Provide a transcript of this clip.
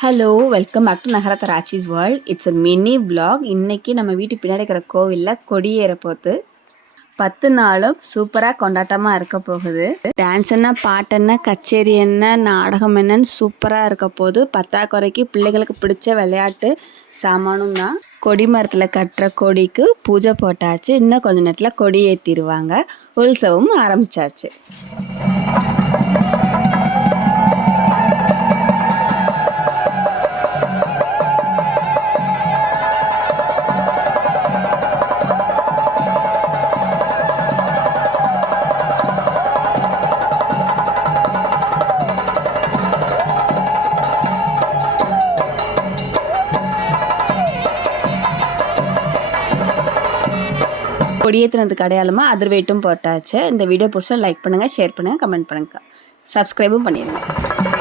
Hello welcome back to நகரத்த Rachi's world. It's a mini vlog. இன்னைக்கு நம்ம வீட்டு பின்னாடி இருக்கிற கோவிலில் கொடியேற போகுது. 10 நாளும் சூப்பராக கொண்டாட்டமாக இருக்க போகுது. டான்ஸ் என்ன, பாட்டு என்ன, கச்சேரி என்ன, நாடகம் என்னன்னு சூப்பராக இருக்க போகுது. பத்தாக்குறைக்கு பிள்ளைகளுக்கு பிடிச்ச விளையாட்டு சாமானும் தான். கொடி மரத்தில் கட்டுற கொடிக்கு பூஜை போட்டாச்சு. இன்னும் கொஞ்ச நேரத்தில் கொடி ஏற்றிடுவாங்க. உற்சவம் ஆரம்பிச்சாச்சு. கொடியேற்றினதுக்கு அடையாளமாக அதிர்வேட்டும் போட்டாச்சு. இந்த வீடியோ பிடிச்சா லைக் பண்ணுங்கள், ஷேர் பண்ணுங்கள், கமெண்ட் பண்ணுங்கள், சப்ஸ்கிரைபும் பண்ணிடுங்க.